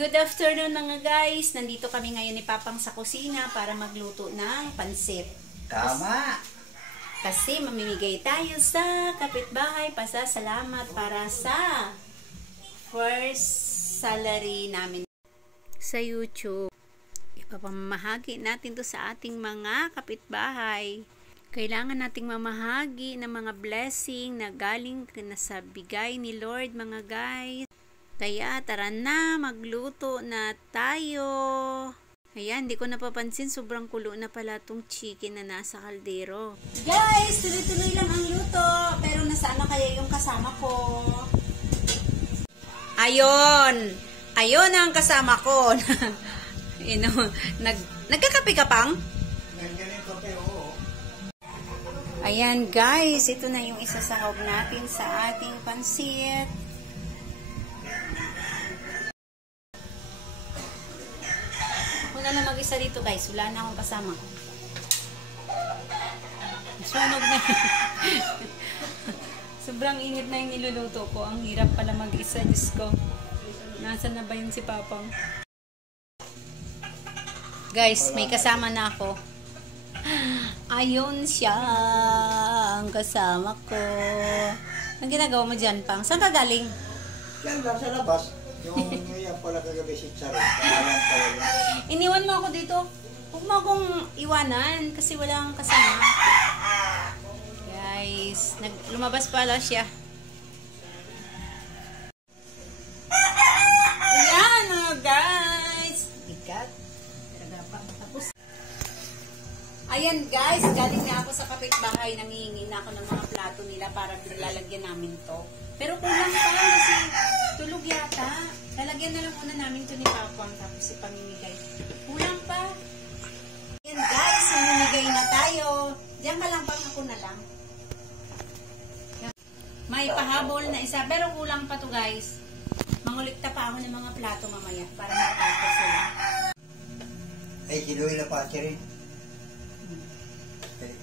Good afternoon mga guys. Nandito kami ngayon ni Papang sa kusina para magluto ng pansit. Tama! Kasi mamimigay tayo sa kapitbahay pasasalamat para sa first salary namin sa YouTube. Ipapamahagi natin to sa ating mga kapitbahay. Kailangan nating mamahagi ng mga blessing na galing na sa bigay ni Lord mga guys. Kaya tara na, magluto na tayo. Ayan, di ko napapansin, sobrang kulo na pala tong chicken na nasa kaldero. Guys, tuloy-tuloy lang ang luto. Pero nasaan kaya yung kasama ko? Ayon! Ayon ang kasama ko. Nagkakape ka pang? Ayan guys, ito na yung isasahog natin sa ating pansit. Ako na lang mag-isa dito guys, wala na akong kasama. Sunog na. Sobrang init na yung niluluto ko. Ang hirap pala mag-isa, Diyos ko. Nasaan na ba yun si Papang? Guys, may kasama na ako. Ayun siya ang kasama ko. Ang ginagawa mo dyan, Pang? Saan ka galing? Yan lang sa labas. Yung yan pala kagabi si Charon. Iniwan mo ako dito. Huwag mo akong iwanan kasi wala kang kasama. Guys, lumabas pala siya. Ayan mga guys. Bigat. Tapos. Ayan guys, galing na ako sa kapitbahay. Nangihingi na ako ng mga plato nila para lalagyan namin to. Pero kulang pa kasi tulog yata. Lalagyan na lang muna namin to ni Papang tapos ipamimigay. Kulang pa. Ayan guys, mamimigay na tayo. Diyan ka lang Pang, ako na lang. May pahabol na isa pero kulang pa to guys. Mangulikta pa ako ng mga plato mamaya para makatapos sila. Ay, kiloy na pa rin.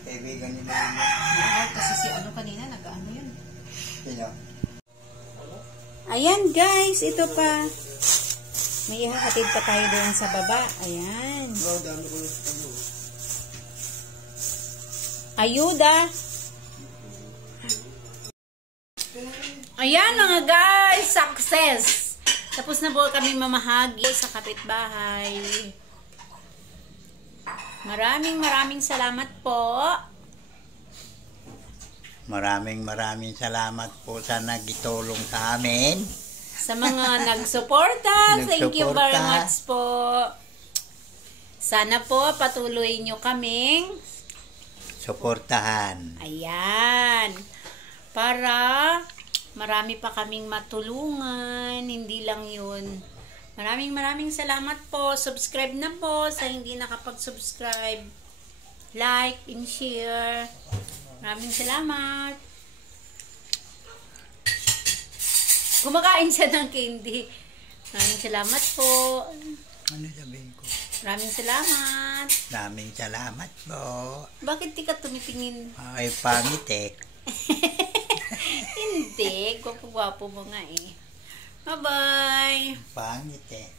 Kaibigan nila yun. Kasi si ano kanina, nag-ano yun. Sino? Ayan guys, ito pa. May ihahatid pa tayo doon sa baba. Ayan. Ayuda. Ayan mga guys, success. Tapos na po kami mamahagi sa kapitbahay. Maraming salamat po. Maraming salamat po sa nagitulong sa amin. Sa mga nagsuporta. Thank you very much po. Sana po patuloy nyo kaming suportahan. Ayan. Para marami pa kaming matulungan. Hindi lang yun. Maraming salamat po. Subscribe na po sa hindi nakapag-subscribe. Like and share. Maraming salamat. Kumakain siya ng candy. Maraming salamat po. Ano sabihin ko? Maraming salamat. Maraming salamat po. Bakit di ka tumitingin? Ay, pangit eh. Hindi. Gwapo-gwapo mo nga eh. Bye-bye. Pangit eh.